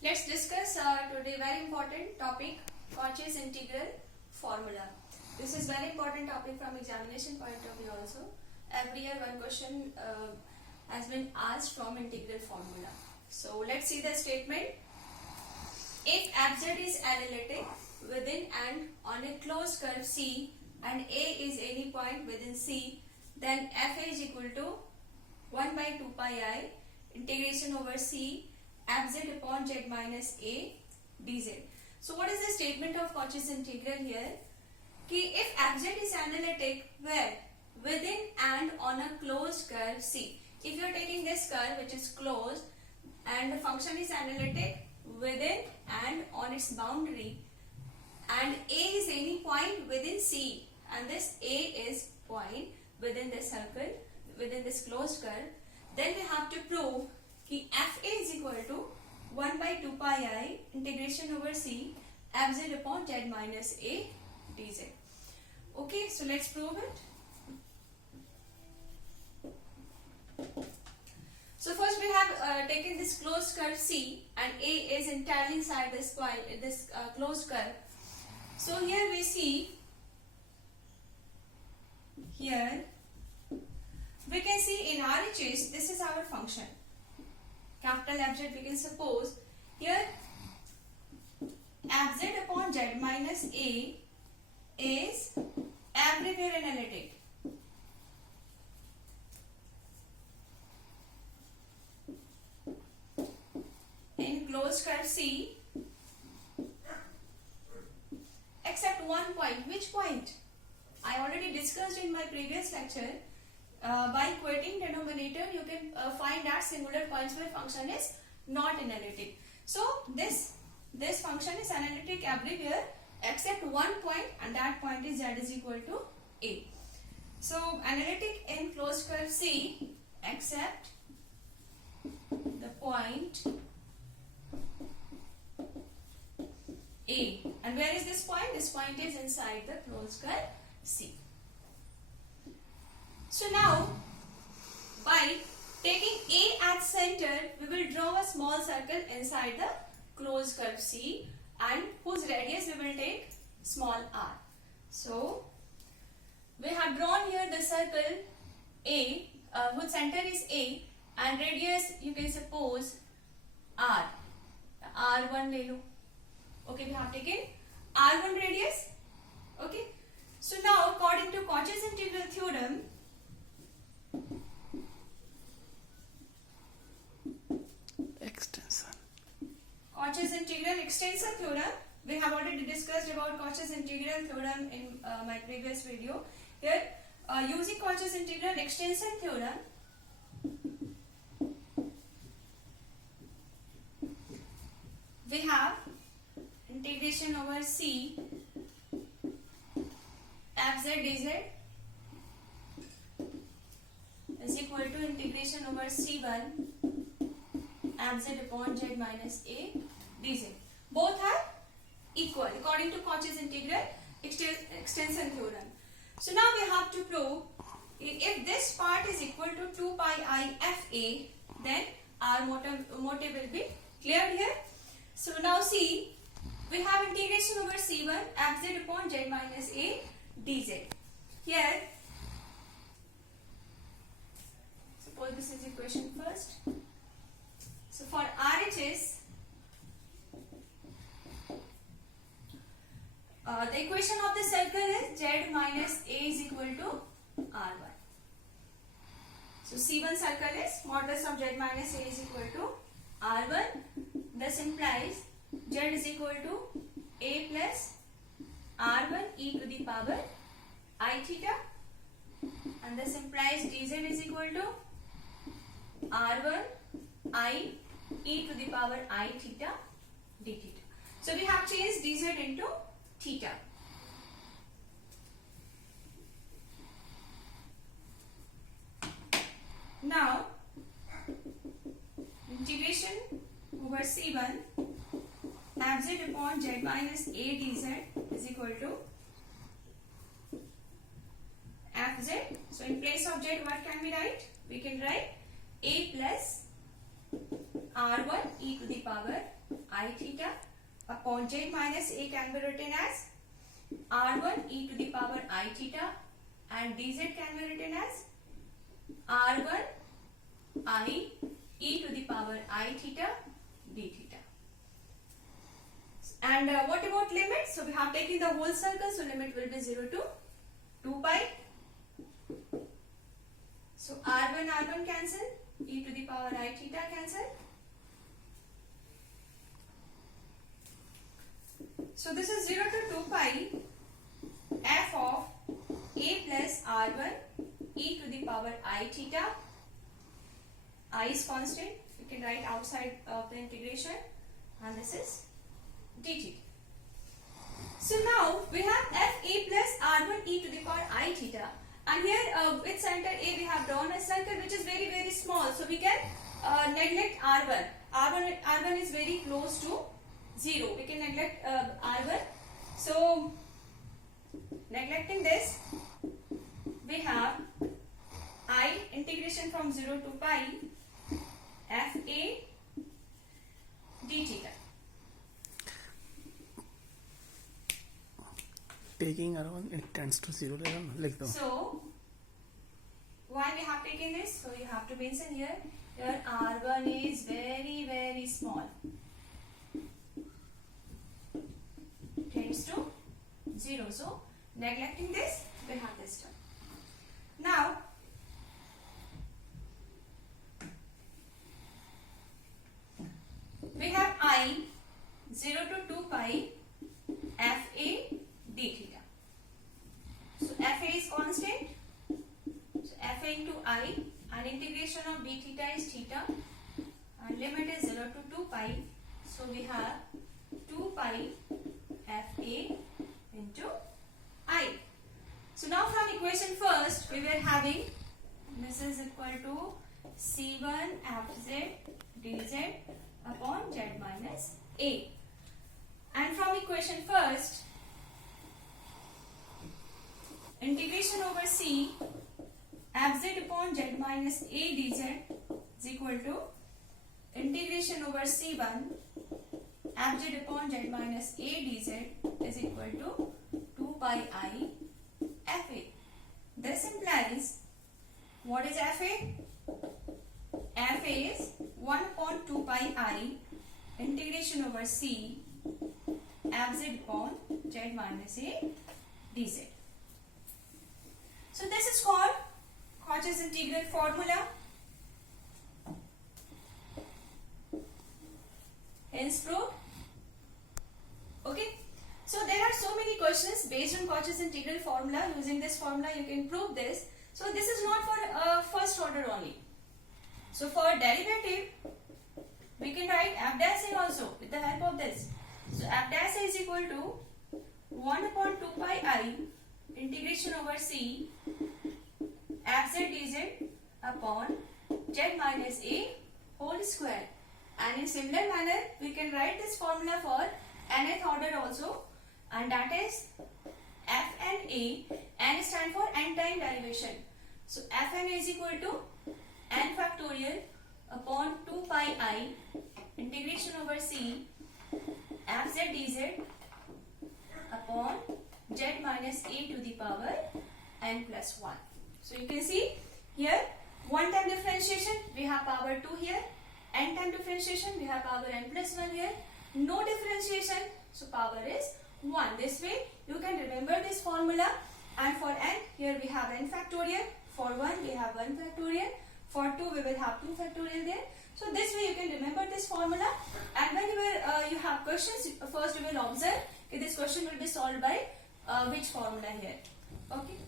Let's discuss today very important topic, Cauchy's integral formula. This is very important topic from examination point of view also. Every year one question has been asked from integral formula. So let's see the statement. If fz is analytic within and on a closed curve C and A is any point within C, then f is equal to 1 by 2 pi I integration over C fz upon z minus a dz. So what is the statement of Cauchy's integral here? Ki if fz is analytic where? Within and on a closed curve C. If you are taking this curve which is closed and the function is analytic within and on its boundary, and A is any point within C, and this A is point within this circle, within this closed curve, then we have to prove कि f a is equal to 1 by 2 pi I integration over C fz upon z minus a dz. Okay, so let's prove it. So first we have taken this closed curve C and A is entirely inside this closed curve. So here we see, here we can see in RHS this is our function. Capital Fz, we can suppose here fz upon z minus a is everywhere analytic. In closed curve C, except one point. Which point? I already discussed in my previous lecture. By equating denominator, you can find that singular points where function is not analytic. So this function is analytic everywhere except one point, and that point is z is equal to a. So analytic in closed curve C except the point A. And where is this point? This point is inside the closed curve C. So now, by taking A at center, we will draw a small circle inside the closed curve C, and whose radius we will take small r. So, we have drawn here the circle A, whose center is A, and radius you can suppose r. R1 ले लो. Okay, we have taken R1 radius. Okay. So now, according to Cauchy's integral theorem, Cauchy's integral extensor theorem, we have already discussed about Cauchy's integral theorem in my previous video. Here, using Cauchy's integral extensor theorem, we have integration over C fz dz is equal to integration over C1 fz upon z minus a dz. Both are equal according to Cauchy's integral extension theorem. So now we have to prove if this part is equal to 2 pi I fa, then our motive will be cleared here. So now see, we have integration over C1 fz upon z minus a dz. Here, suppose this is equation first. So for RHS, the equation of the circle is z minus a is equal to r1. So C1 circle is modulus of z minus a is equal to r1. This implies z is equal to a plus r1 e to the power I theta, and this implies dz is equal to r1 I e to the power I theta d theta. So we have changed dz into theta. Now integration over C1 fz upon z minus a dz is equal to fz. So in place of z, what can we write? We can write a plus r1 e to the power I theta upon z minus a can be written as r1 e to the power I theta, and dz can be written as r1 I e to the power I theta d theta. And what about limit? So we have taken the whole circle, so limit will be 0 to 2 pi. So r1 cancel, e to the power I theta cancel. So this is 0 to 2 pi f of a plus r1 e to the power I theta. I is constant, you can write outside of the integration, and this is dt. So now we have f a plus r1 e to the power I theta, and here with center a we have drawn a circle which is very small, so we can neglect r1. R1 is very close to 0. We can neglect r1. So neglecting this, we have I integration from 0 to pi f a d theta. Taking r1 it tends to 0 like that. So why we have taken this? So you have to mention here r1 is very small, tends to 0. So neglecting this, we have this term. Now we have I 0 to 2 pi f a d theta. So f a is constant, so f a into I, and integration of d theta is theta, and limit is 0 to 2 pi. So we have 2 pi f a into I. So now from equation first, we were having this is equal to c1 fz dz upon z minus a. And from equation first, integration over c fz upon z minus a dz is equal to integration over c1 fz upon z minus a dz is equal to 2 pi I fa. This implies, what is fa? Fa is 1 upon 2 pi I integration over c fz upon z minus a dz. So this is called Cauchy's integral formula. Hence proved. Okay. So there are so many questions based on Cauchy's integral formula. Using this formula you can prove this. So this is not for first order only. So for derivative we can write f dash a also with the help of this. So f dash a is equal to 1 upon 2 pi I integration over c fz dz upon z minus a whole square. And in similar manner we can write this formula for nth order also, and that is fna. N stand for n time derivation. So fna is equal to n factorial upon 2 pi I integration over c fz dz upon z minus a to the power n plus 1. So you can see here one time differentiation we have power 2 here, n time differentiation we have power n plus 1 here, no differentiation so power is 1. This way you can remember this formula, and for n here we have n factorial, for 1 we have 1 factorial, for 2 we will have 2 factorial there. So this way you can remember this formula, and when you have questions, first you will observe that this question will be solved by which formula here. Okay.